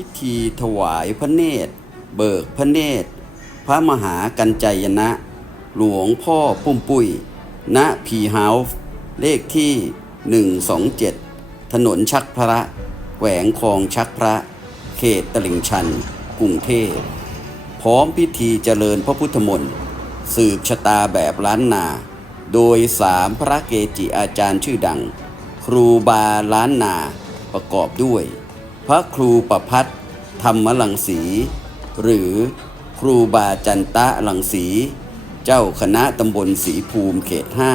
พิธีถวายพระเนตร เบิกพระเนตร พระมหากัญจยนะ หลวงพ่อปุ้มปุ้ย ณพีเฮาส์เลขที่ 127 ถนนชักพระ แขวงคลองชักพระ เขตตลิ่งชัน กรุงเทพ พร้อมพิธีเจริญพระพุทธมนต์ สืบชะตาแบบล้านนา โดยสามพระเกจิอาจารย์ชื่อดัง ครูบาล้านนาประกอบด้วย พระครูประพัฒธรรมลังสี หรือครูบาจันตะลังสี เจ้าคณะตำบลศรีภูมิเขตห้า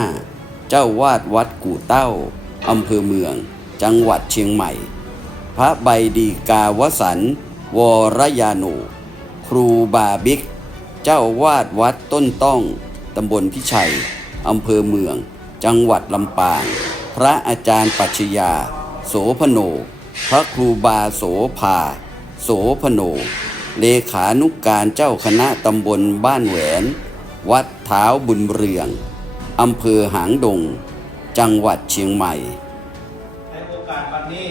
เจ้าวาดวัดกู่เต้าอำเภอเมือง จังหวัดเชียงใหม่ พระใบดีกาวสันวรยานุครูบาบิ๊กเจ้าวาดวัดต้นต้องตำบลพิชัยอำเภอเมือง จังหวัดลำปาง พระอาจารย์ปัชญา โสพโน พระครูบาโสภา โสพโน เลขานุกการเจ้าคณะตำบลบ้านแหวน วัดเท้าบุญเรือง อำเภอหางดง จังหวัดเชียงใหม่ ในโอกาสวันนี้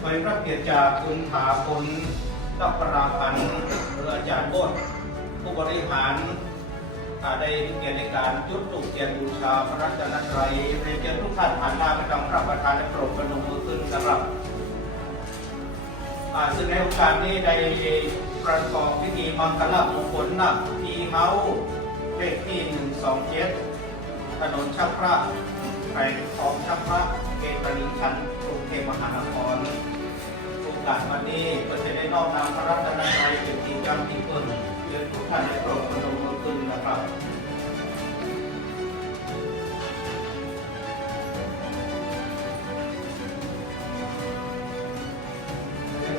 ขอรับเกียรติจากคุณถาคุณดัปราพันธ์หรืออาจารย์โบดผู้บริหารอาได้เกียรติในการจุดตุกเทียนบูชาพระรัตนตรัยเรียนเชิญทุกท่านหันหน้าไปทางพระประธานและโปรดประนมมือขึ้นสำหรับ ซึ่งในโอกาสนี้ได้ประกอบพิธีมังคลมงคลนักพีเฮาเลขที่ 127 ถนนชักพระแขวงของชักพระเขตตลิ่งชันกรุงเทพมหานครโอกาสวันนี้ก็จะได้นอบนำพระรัตนตรัยเป็นที่จำที่เพิ่นเชิญทุกท่านได้โปรด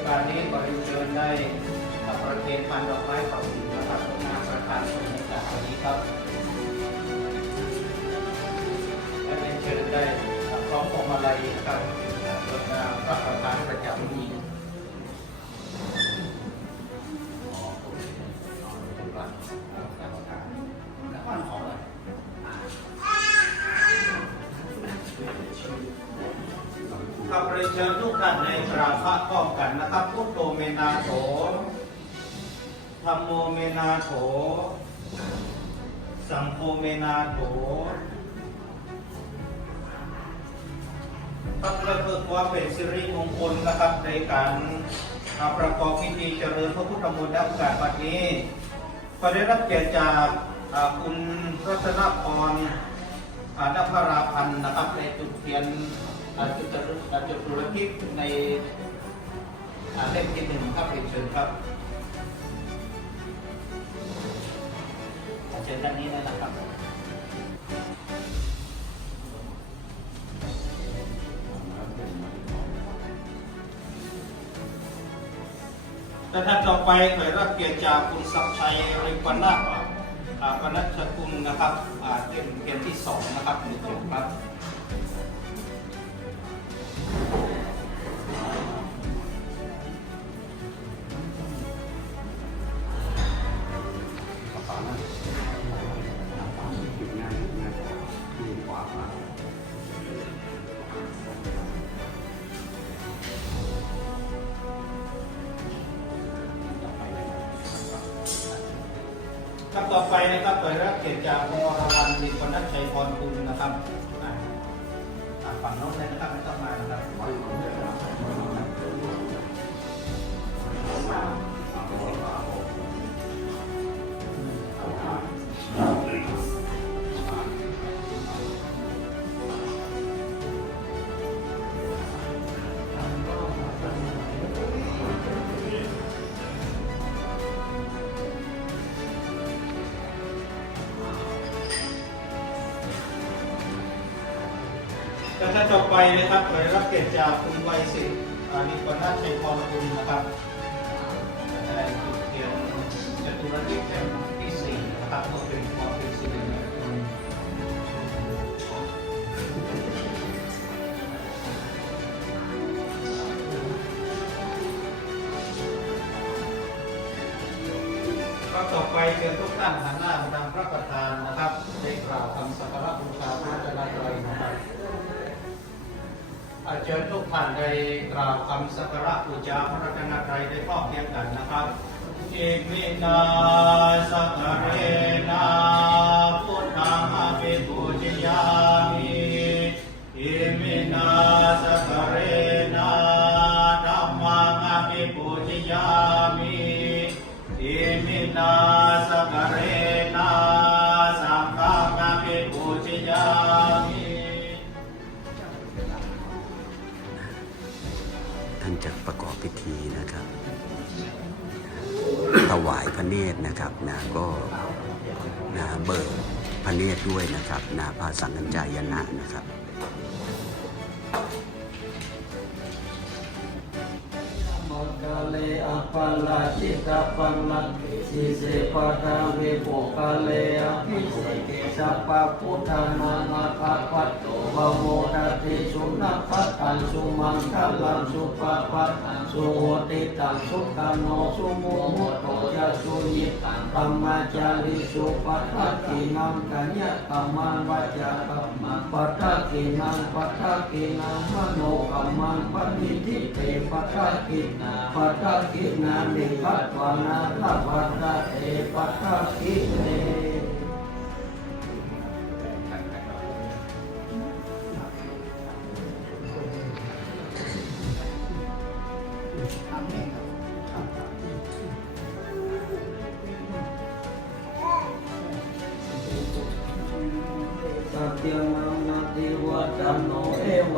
การนี้ขอเรียนเชิญได้ประเคนพันดอกไม้ขอบคุณนะครับน้าประธานสมเด็จจากวันนี้ครับ และเป็นเชิญได้พร้อมพวงมาลัยนะครับน้ำพระประธานประจำปี ครับเรียนเชิญทุกท่านในกราพระพร้อมกันนะครับพุทโธเมนาโถธรรมโมเมนาโถ สังโฆเมนาโถครับและเพื่อควาเป็นสิริมงคลนะครับในการประกอบพิธีเจริญพระพุทธมนต์ในโอกาสวันนี้ก็ได้รับเกียรติจากคุณรัตนพรนภราพันธ์นะครับในจุดเทียน อาจจรุอ่าจุดธุรกิจในอาเล่มที่หนึ่งครับเชิญครับเชิญด้านนี้นะครับและท่านต่อไปขอรับเกียรติจากคุณศักดิ์ชัยริมปนาถอ่าปนัชชกุลนะครับเป็นเกียรติที่สองนะครับในตัวครับ ครับต่อไปนะครับเปิดรับเกียรติจากคุณอรวรรณลิปนัชชัยพรคุณนะครับ ท่านต่อไปนะครับเปิดรับเกียรติจากคุณไวัยศิษย์อ่าลิปนัชชัยพรคุณนะครับได้จุดเทียนจตุรทิศแห่งที่สี่นะครับก็เป็นความเป็นสิริมงคลครับต่อไปเชิญทุกท่านหันหน้าไปทางพระประธานนะครับได้กล่าวคำสัก อาเชิญทุกท่านได้กล่าวคำสักการะบูชาพระรัตนตรัยได้พร้อมเพรียงกันนะครับอิมินาสักเรนา ถวายพระเนตรนะครับนะก็นะเบิกพระเนตรด้วยนะครับนะพระสังกัญจายนะนะครับ มังกาเลอัปัลลาจิตาปัลลังสิเสปะทาเวโปกาเลอภิเสเกสัพพะพุทธานานาคาปัตโตบโมทัตติสุนัขปัตตังสุมังคลังสุปะปัตตังสุโหติตังสุขันโนสุโมโหโตจะสุยิตังธัมมาจาริสุปัฏฐกินังกัญญะกัมมันวัจจะ ปัฏฐกินังปัฏฐกินังมโนกัมมันปณิทิเตปัฏฐกินาปัฏฐกินามิคัตวานาลาปัฏฐเตปัฏฐกิเนสั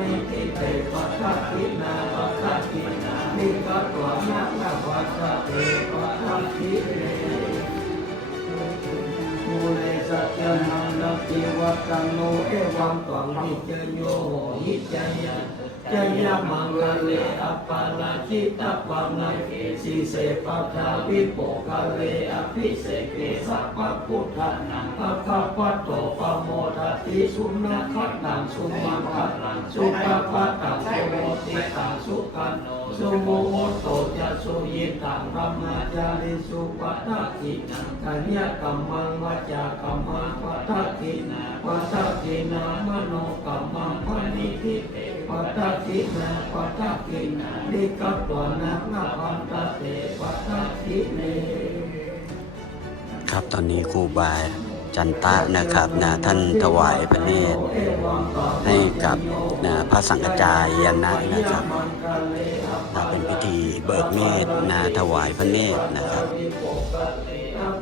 นิติเตปัสสะทินาปัสสะทินานิกัตวานะนะปะทัเตปัสสะทิเนมูเลสัจนังนักขิวัตโนเอวังตังนิจโยหิจยะ จยมังกะเลอปาลาจิตตปังนังเกสีเสปัทาวิโปกะเลอภิเสเกสัพพะพุทธานังอัคคปัตโตปะโมทัตติสุนัขขัตตังสุมังคัตตังสุปะปัตตังสุโมติตังสุกันโนสุโมโหโตจะสุยิตังรรมมาจาริสุปัฏฐกินังกัญญกัมมังวจากัมมังปัฏฐกินาปัฏฐกินามโนกัมมังปณิทิเต ปัฏฐกินปัฏฐกินนิกัตวานะนาปันตเตปัฏฐกิเนครับตอนนี้ครูบาจันตะนะครับนะท่านถวายพระเนตรให้กับนะพระสังฆจายนะนะครับนะเป็นพิธีเบิกเนตรนะถวายพระเนตรนะครับ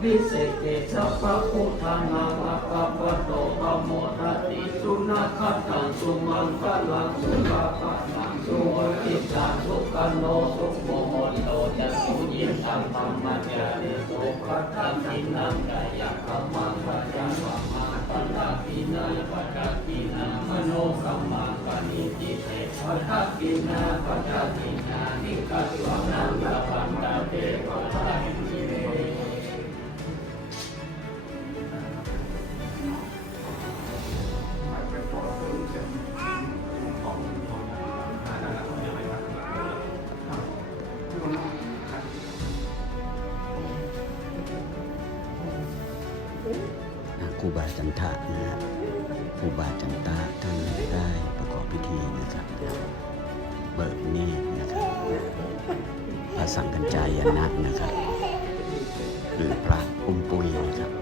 ภิเศษเกสัพพะพุทธานาภะคะวะโตปะโมทตติสุนัขขัตตังสุมังคลังสุปะปะตังสุโหติตังสุกันโนสุโมโหโตจะสุยิตังธรรมะจาริสุปัฏฐานินังกายกัมมังปัจจังวัมมาปัฏฐากินังปัฏฐากินามโนกัมมังปณิจิเตปัฏฐากินาปัฏฐากินานิกัตวานังกัปันตาเตปัฏฐา ทะนะฮะครูบาจันตะท่านได้ประกอบพิธีนะครับ เบิกเนตรนะครับพระสังกัญจายนะนะครับ หรือพระอุ้มปุยนะครับ